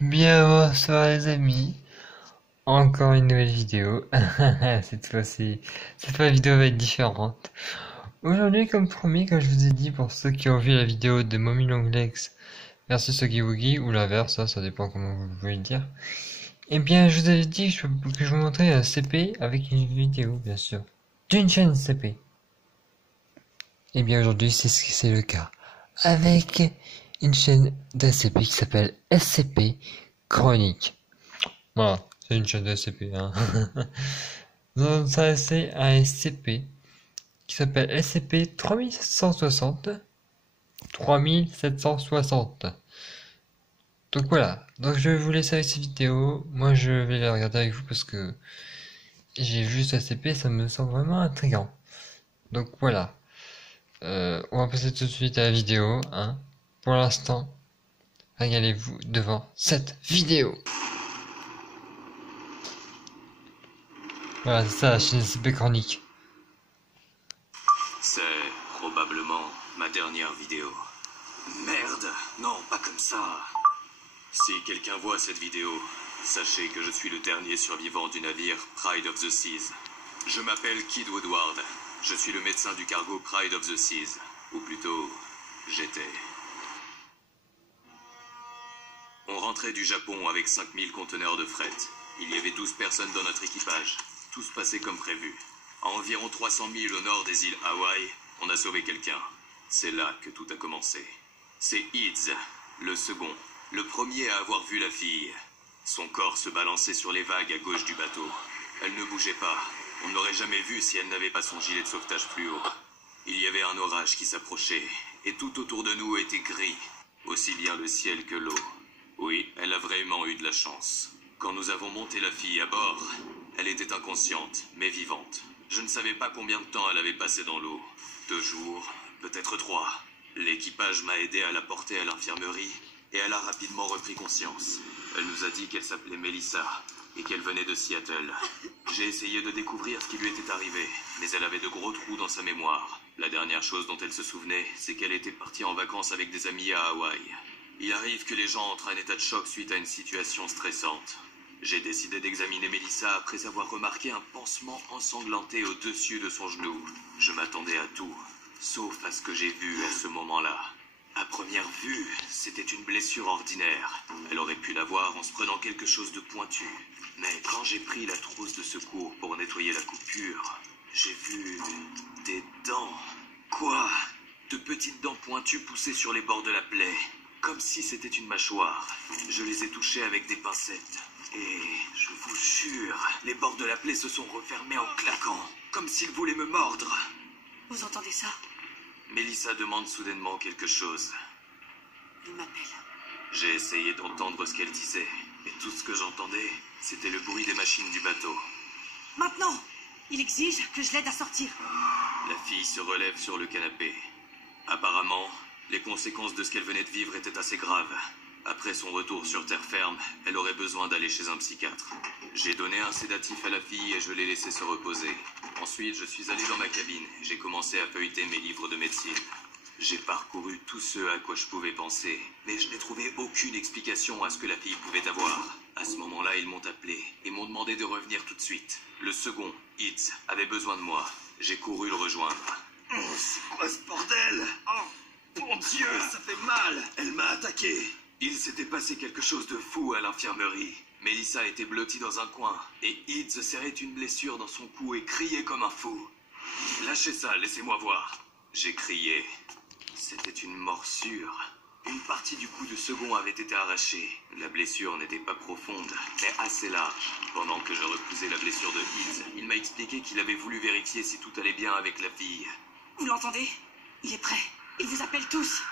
Bien bonsoir les amis, encore une nouvelle vidéo. Cette fois la vidéo va être différente. Aujourd'hui, comme promis, comme je vous ai dit, pour ceux qui ont vu la vidéo de Mommy Longlegs versus Huggy Wuggy, ou l'inverse, ça dépend comment vous voulez le dire. Eh bien, je vous avais dit que je vous montrais un CP avec une vidéo, bien sûr, d'une chaîne CP. Eh bien, aujourd'hui, c'est le cas. Avec une chaîne d'ACP qui s'appelle SCP Chronique. Voilà, c'est une chaîne de SCP, hein. Donc ça c'est un SCP qui s'appelle SCP 3760. 3760. Donc voilà, donc je vais vous laisser avec cette vidéo. Moi je vais la regarder avec vous parce que j'ai vu ce SCP, ça me semble vraiment intriguant. Donc voilà, on va passer tout de suite à la vidéo, hein. Pour l'instant, regardez-vous devant cette vidéo. Voilà, c'est ça, la chaîne SCP Chronique. C'est probablement ma dernière vidéo. Merde, non, pas comme ça. Si quelqu'un voit cette vidéo, sachez que je suis le dernier survivant du navire Pride of the Seas. Je m'appelle Kid Woodward. Je suis le médecin du cargo Pride of the Seas. Ou plutôt, j'étais. On rentrait du Japon avec 5000 conteneurs de fret. Il y avait 12 personnes dans notre équipage. Tout se passait comme prévu. À environ 300 000 au nord des îles Hawaï, on a sauvé quelqu'un. C'est là que tout a commencé. C'est Eads, le second, le premier à avoir vu la fille. Son corps se balançait sur les vagues à gauche du bateau. Elle ne bougeait pas. On ne l'aurait jamais vue si elle n'avait pas son gilet de sauvetage fluo. Il y avait un orage qui s'approchait, et tout autour de nous était gris, aussi bien le ciel que l'eau. Oui, elle a vraiment eu de la chance. Quand nous avons monté la fille à bord, elle était inconsciente, mais vivante. Je ne savais pas combien de temps elle avait passé dans l'eau. 2 jours, peut-être 3. L'équipage m'a aidé à la porter à l'infirmerie et elle a rapidement repris conscience. Elle nous a dit qu'elle s'appelait Melissa et qu'elle venait de Seattle. J'ai essayé de découvrir ce qui lui était arrivé, mais elle avait de gros trous dans sa mémoire. La dernière chose dont elle se souvenait, c'est qu'elle était partie en vacances avec des amis à Hawaï. Il arrive que les gens entrent en état de choc suite à une situation stressante. J'ai décidé d'examiner Melissa après avoir remarqué un pansement ensanglanté au-dessus de son genou. Je m'attendais à tout, sauf à ce que j'ai vu à ce moment-là. À première vue, c'était une blessure ordinaire. Elle aurait pu l'avoir en se prenant quelque chose de pointu. Mais quand j'ai pris la trousse de secours pour nettoyer la coupure, j'ai vu des dents. Quoi? De petites dents pointues poussées sur les bords de la plaie, comme si c'était une mâchoire. Je les ai touchées avec des pincettes. Et je vous jure, les bords de la plaie se sont refermés en claquant, comme s'ils voulaient me mordre. Vous entendez ça? Melissa demande soudainement quelque chose. Il m'appelle. J'ai essayé d'entendre ce qu'elle disait, et tout ce que j'entendais, c'était le bruit des machines du bateau. Maintenant! Il exige que je l'aide à sortir. La fille se relève sur le canapé. Apparemment, les conséquences de ce qu'elle venait de vivre étaient assez graves. Après son retour sur terre ferme, elle aurait besoin d'aller chez un psychiatre. J'ai donné un sédatif à la fille et je l'ai laissée se reposer. Ensuite, je suis allé dans ma cabine et j'ai commencé à feuilleter mes livres de médecine. J'ai parcouru tout ce à quoi je pouvais penser, mais je n'ai trouvé aucune explication à ce que la fille pouvait avoir. À ce moment-là, ils m'ont appelé et m'ont demandé de revenir tout de suite. Le second, Hitz, avait besoin de moi. J'ai couru le rejoindre. C'est quoi ce bordel? Oh, mon Dieu, ça fait mal! Elle m'a attaqué. Il s'était passé quelque chose de fou à l'infirmerie. Melissa était blottie dans un coin, et Hitz serrait une blessure dans son cou et criait comme un fou. Lâchez ça, laissez-moi voir. J'ai crié. C'était une morsure. Une partie du cou du second avait été arrachée. La blessure n'était pas profonde, mais assez large. Pendant que je recousais la blessure de Hitz, il m'a expliqué qu'il avait voulu vérifier si tout allait bien avec la fille. Vous l'entendez? Il est prêt. Il vous appelle tous.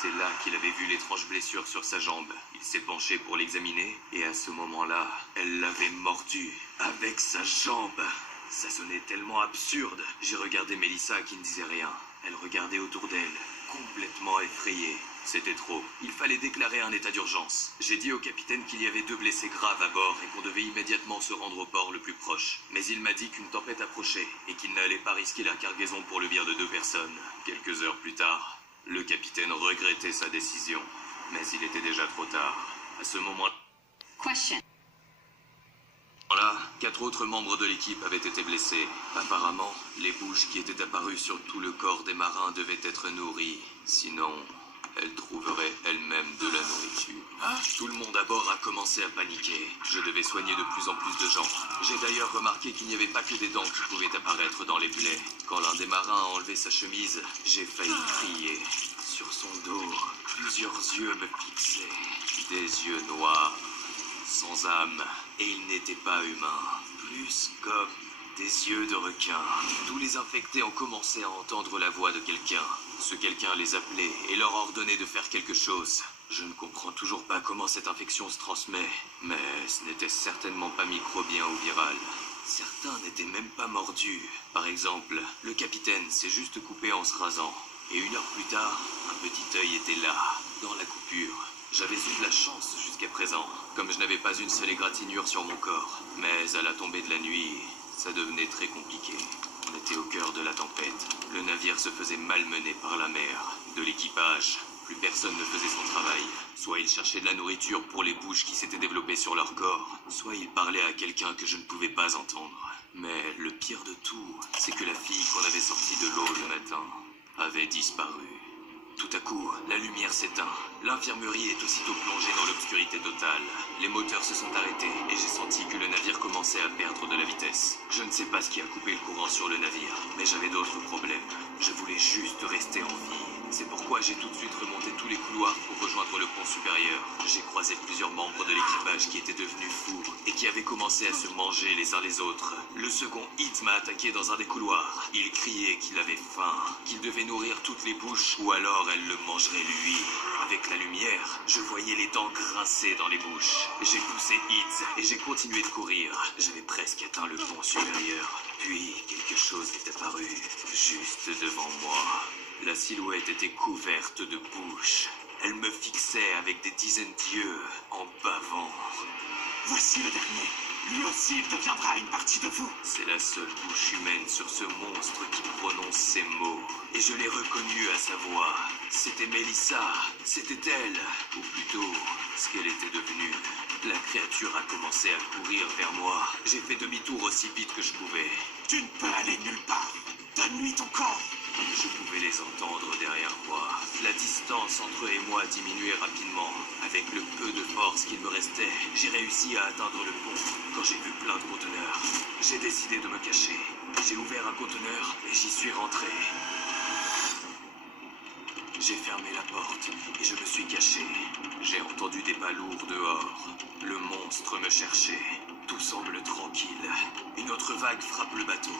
C'est là qu'il avait vu l'étrange blessure sur sa jambe. Il s'est penché pour l'examiner, et à ce moment-là, elle l'avait mordu avec sa jambe. Ça sonnait tellement absurde. J'ai regardé Melissa qui ne disait rien. Elle regardait autour d'elle, complètement effrayée. C'était trop. Il fallait déclarer un état d'urgence. J'ai dit au capitaine qu'il y avait 2 blessés graves à bord et qu'on devait immédiatement se rendre au port le plus proche. Mais il m'a dit qu'une tempête approchait et qu'il n'allait pas risquer la cargaison pour le bien de 2 personnes. Quelques heures plus tard, le capitaine regrettait sa décision. Mais il était déjà trop tard. À ce moment Question. là, 4 autres membres de l'équipe avaient été blessés. Apparemment, les bouches qui étaient apparues sur tout le corps des marins devaient être nourries. Sinon, elles trouveraient elles-mêmes de la nourriture. Tout le monde à bord a commencé à paniquer. Je devais soigner de plus en plus de gens. J'ai d'ailleurs remarqué qu'il n'y avait pas que des dents qui pouvaient apparaître dans les plaies. Quand l'un des marins a enlevé sa chemise, j'ai failli crier. Sur son dos, plusieurs yeux me fixaient. Des yeux noirs, sans âme, et ils n'étaient pas humains, plus comme des yeux de requin. Tous les infectés ont commencé à entendre la voix de quelqu'un. Ce quelqu'un les appelait et leur ordonnait de faire quelque chose. Je ne comprends toujours pas comment cette infection se transmet, mais ce n'était certainement pas microbien ou viral. Certains n'étaient même pas mordus. Par exemple, le capitaine s'est juste coupé en se rasant. Et 1 heure plus tard, un petit œil était là, dans la coupure. J'avais eu de la chance jusqu'à présent, comme je n'avais pas une seule égratignure sur mon corps. Mais à la tombée de la nuit, ça devenait très compliqué. On était au cœur de la tempête. Le navire se faisait malmener par la mer. De l'équipage, plus personne ne faisait son travail. Soit ils cherchaient de la nourriture pour les bouches qui s'étaient développées sur leur corps, soit ils parlaient à quelqu'un que je ne pouvais pas entendre. Mais le pire de tout, c'est que la fille qu'on avait sortie de l'eau le matin avait disparu. Tout à coup, la lumière s'éteint. L'infirmerie est aussitôt plongée dans l'obscurité totale. Les moteurs se sont arrêtés et j'ai senti que le navire commençait à perdre de la vitesse. Je ne sais pas ce qui a coupé le courant sur le navire, mais j'avais d'autres problèmes. Je voulais juste rester en vie. C'est pourquoi j'ai tout de suite remonté tous les couloirs pour rejoindre le pont supérieur. J'ai croisé plusieurs membres de l'équipage qui étaient devenus fous et qui avaient commencé à se manger les uns les autres. Le second hit m'a attaqué dans un des couloirs. Il criait qu'il avait faim, qu'il devait nourrir toutes les bouches ou alors elle le mangerait lui. Avec la lumière, je voyais les dents grincer dans les bouches. J'ai poussé Hit et j'ai continué de courir. J'avais presque atteint le pont supérieur. Puis quelque chose est apparu, juste devant moi. La silhouette était couverte de bouches. Elle me fixait avec des dizaines d'yeux en bavant. Voici le dernier. Lui aussi, il deviendra une partie de vous. C'est la seule bouche humaine sur ce monstre qui prononce ces mots. Et je l'ai reconnue à sa voix. C'était Mélissa. C'était elle. Ou plutôt, ce qu'elle était devenue. La créature a commencé à courir vers moi. J'ai fait demi-tour aussi vite que je pouvais. Tu ne peux aller nulle part. Donne-lui ton corps. Je pouvais les entendre derrière moi. La distance entre eux et moi diminuait rapidement. Avec le peu de force qu'il me restait, j'ai réussi à atteindre le pont quand j'ai vu plein de conteneurs. J'ai décidé de me cacher. J'ai ouvert un conteneur et j'y suis rentré. J'ai fermé la porte et je me suis caché. J'ai entendu des pas lourds dehors. Le monstre me cherchait. Tout semble tranquille. Une autre vague frappe le bateau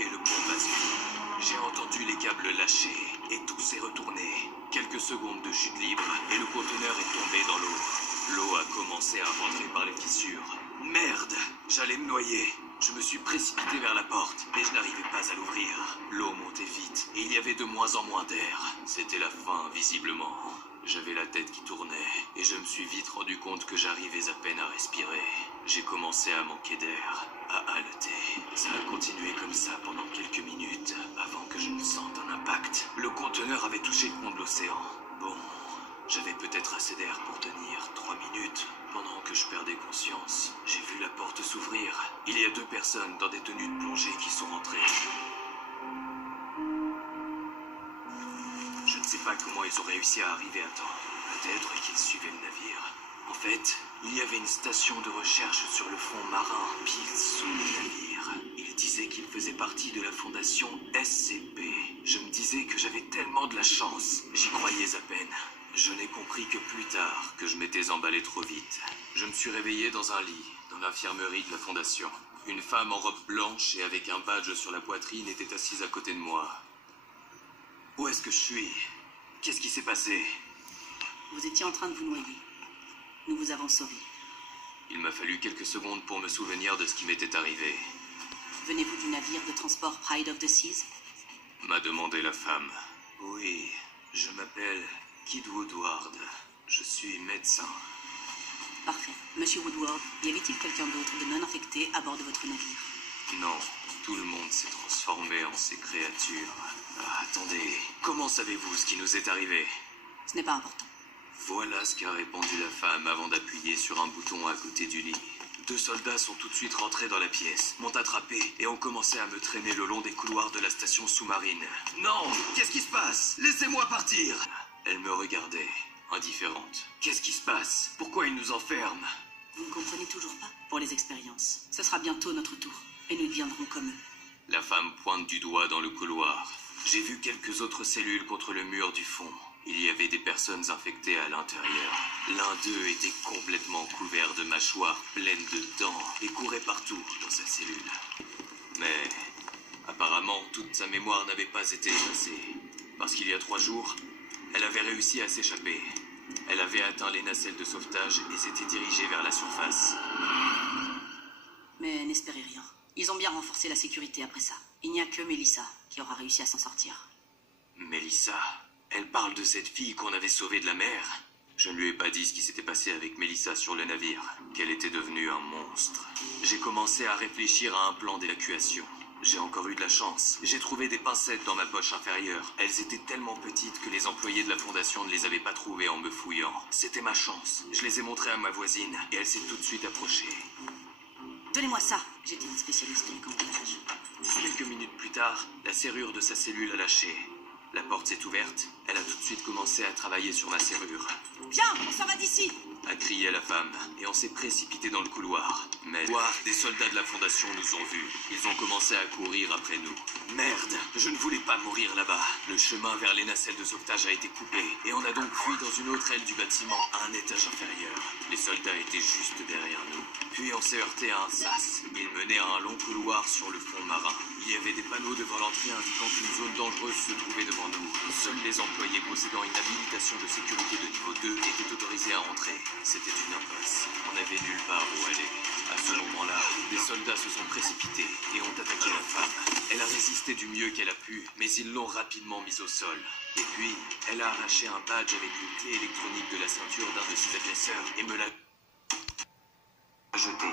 et le pont bascule. J'ai entendu les câbles lâcher et tout s'est retourné. Quelques secondes de chute libre et le conteneur est tombé dans l'eau. L'eau a commencé à rentrer par les fissures. Merde, j'allais me noyer. Je me suis précipité vers la porte, mais je n'arrivais pas à l'ouvrir. L'eau montait vite et il y avait de moins en moins d'air. C'était la fin, visiblement. J'avais la tête qui tournait et je me suis vite rendu compte que j'arrivais à peine à respirer. J'ai commencé à manquer d'air, à haleter. Ça a continué comme ça pendant quelques minutes avant que je ne sente un impact. Le conteneur avait touché le fond de l'océan. Bon, j'avais peut-être assez d'air pour tenir 3 minutes. Pendant que je perdais conscience, j'ai vu la porte s'ouvrir. Il y a 2 personnes dans des tenues de plongée qui sont rentrées. Je ne sais pas comment ils ont réussi à arriver à temps. Peut-être qu'ils suivaient le navire. En fait, il y avait une station de recherche sur le fond marin, pile sous le navire. Ils disaient qu'ils faisaient partie de la fondation SCP. Je me disais que j'avais tellement de la chance. J'y croyais à peine. Je n'ai compris que plus tard que je m'étais emballé trop vite. Je me suis réveillé dans un lit, dans l'infirmerie de la fondation. Une femme en robe blanche et avec un badge sur la poitrine était assise à côté de moi. Où est-ce que je suis? Qu'est-ce qui s'est passé? Vous étiez en train de vous noyer. Nous vous avons sauvé. Il m'a fallu quelques secondes pour me souvenir de ce qui m'était arrivé. Venez-vous du navire de transport Pride of the Seas? M'a demandé la femme. Oui, je m'appelle Kid Woodward. Je suis médecin. Parfait. Monsieur Woodward, y avait-il quelqu'un d'autre de non infecté à bord de votre navire? Non, tout le monde s'est transformé en ces créatures. Ah, attendez, comment savez-vous ce qui nous est arrivé? Ce n'est pas important. Voilà ce qu'a répondu la femme avant d'appuyer sur un bouton à côté du lit. 2 soldats sont tout de suite rentrés dans la pièce, m'ont attrapé et ont commencé à me traîner le long des couloirs de la station sous-marine. Non, qu'est-ce qui se passe? Laissez-moi partir. Elle me regardait, indifférente. Qu'est-ce qui se passe? Pourquoi ils nous enferment? Vous ne comprenez toujours pas? Pour les expériences. Ce sera bientôt notre tour. Et nous deviendrons comme eux. La femme pointe du doigt dans le couloir. J'ai vu quelques autres cellules contre le mur du fond. Il y avait des personnes infectées à l'intérieur. L'un d'eux était complètement couvert de mâchoires pleines de dents et courait partout dans sa cellule. Mais apparemment, toute sa mémoire n'avait pas été effacée. Parce qu'il y a 3 jours, elle avait réussi à s'échapper. Elle avait atteint les nacelles de sauvetage et s'était dirigée vers la surface. Mais n'espérez rien. Ils ont bien renforcé la sécurité après ça. Il n'y a que Melissa qui aura réussi à s'en sortir. Melissa, elle parle de cette fille qu'on avait sauvée de la mer. Je ne lui ai pas dit ce qui s'était passé avec Melissa sur le navire, qu'elle était devenue un monstre. J'ai commencé à réfléchir à un plan d'évacuation. J'ai encore eu de la chance. J'ai trouvé des pincettes dans ma poche inférieure. Elles étaient tellement petites que les employés de la fondation ne les avaient pas trouvées en me fouillant. C'était ma chance. Je les ai montrées à ma voisine et elle s'est tout de suite approchée. Donnez-moi ça. J'étais une spécialiste du cambriolage. Quelques minutes plus tard, la serrure de sa cellule a lâché. La porte s'est ouverte. Elle a tout de suite commencé à travailler sur ma serrure. Viens, on s'en va d'ici. A crié la femme, et on s'est précipité dans le couloir. Mais des soldats de la fondation nous ont vus. Ils ont commencé à courir après nous. Merde, je ne voulais pas mourir là-bas. Le chemin vers les nacelles de sauvetage a été coupé, et on a donc fui dans une autre aile du bâtiment, à un étage inférieur. Les soldats étaient juste derrière nous. Puis on s'est heurté à un sas. Il menait à un long couloir sur le fond marin. Il y avait des panneaux devant l'entrée indiquant qu'une zone dangereuse se trouvait devant nous. Seuls les employés possédant une habilitation de sécurité de niveau 2 étaient autorisés à entrer. C'était une impasse. On n'avait nulle part où aller. À ce moment-là, des soldats se sont précipités et ont attaqué la femme. Elle a résisté du mieux qu'elle a pu, mais ils l'ont rapidement mise au sol. Et puis, elle a arraché un badge avec une clé électronique de la ceinture d'un de ses agresseurs et me l'a jeté.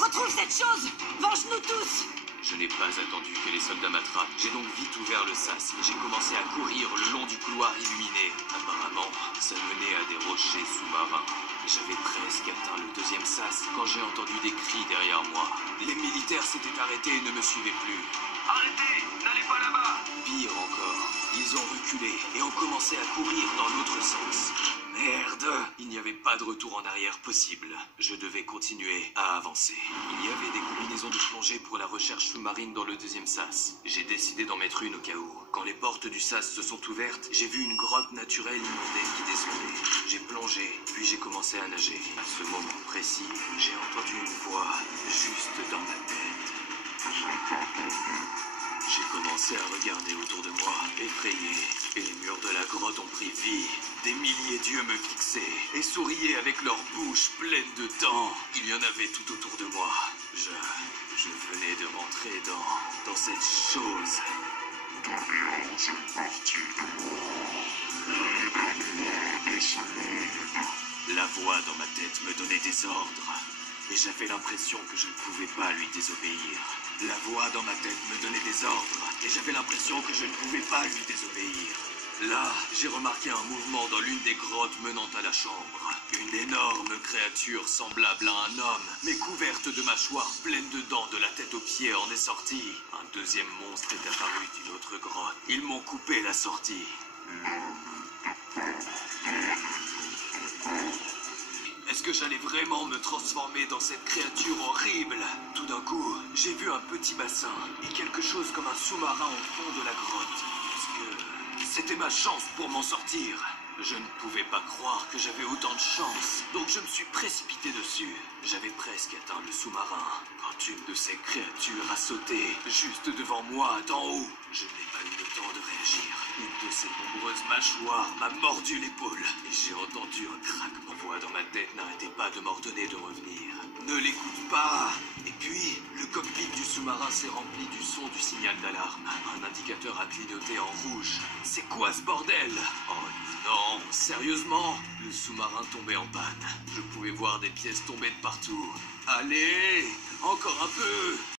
Retrouve cette chose. Venge-nous tous. Je n'ai pas attendu que les soldats m'attrapent. J'ai donc vite ouvert le sas. J'ai commencé à courir le long du couloir illuminé. Apparemment, ça menait à des rochers sous-marins. J'avais presque atteint le 2e sas quand j'ai entendu des cris derrière moi. Les militaires s'étaient arrêtés et ne me suivaient plus. Arrêtez! N'allez pas là-bas! Pire encore, ils ont reculé et ont commencé à courir dans l'autre sens. Merde! Il n'y avait pas de retour en arrière possible. Je devais continuer à avancer. Il y avait des combinaisons de plongée pour la recherche sous-marine dans le 2e sas. J'ai décidé d'en mettre une au cas où. Quand les portes du sas se sont ouvertes, j'ai vu une grotte naturelle inondée qui descendait. J'ai plongé, puis j'ai commencé à nager. À ce moment précis, j'ai entendu une voix juste dans ma tête. J'ai commencé à regarder autour de moi, effrayé, et les murs de la grotte ont pris vie. Des milliers d'yeux me fixaient et souriaient avec leurs bouches pleines de dents. Il y en avait tout autour de moi. Je venais de rentrer dans cette chose. La voix dans ma tête me donnait des ordres, et j'avais l'impression que je ne pouvais pas lui désobéir. La voix dans ma tête me donnait des ordres, et j'avais l'impression que je ne pouvais pas lui désobéir. Là, j'ai remarqué un mouvement dans l'une des grottes menant à la chambre. Une énorme créature semblable à un homme, mais couverte de mâchoires pleines de dents de la tête aux pieds en est sortie. Un deuxième monstre est apparu d'une autre grotte. Ils m'ont coupé la sortie. Est-ce que j'allais vraiment me transformer dans cette créature horrible? Tout d'un coup, j'ai vu un petit bassin et quelque chose comme un sous-marin au fond de la grotte. C'était ma chance pour m'en sortir. Je ne pouvais pas croire que j'avais autant de chance, donc je me suis précipité dessus. J'avais presque atteint le sous-marin quand une de ces créatures a sauté juste devant moi d'en haut. Je n'ai pas eu le temps de réagir. Une de ces nombreuses mâchoires m'a mordu l'épaule et j'ai entendu un craquement. Voix dans ma tête n'arrêtait pas de m'ordonner de revenir. Ne l'écoute pas! Et puis, le cockpit du sous-marin s'est rempli du son du signal d'alarme. Un indicateur a clignoté en rouge. C'est quoi ce bordel? Oh non, sérieusement? Le sous-marin tombait en panne. Je pouvais voir des pièces tomber de partout. Allez, encore un peu!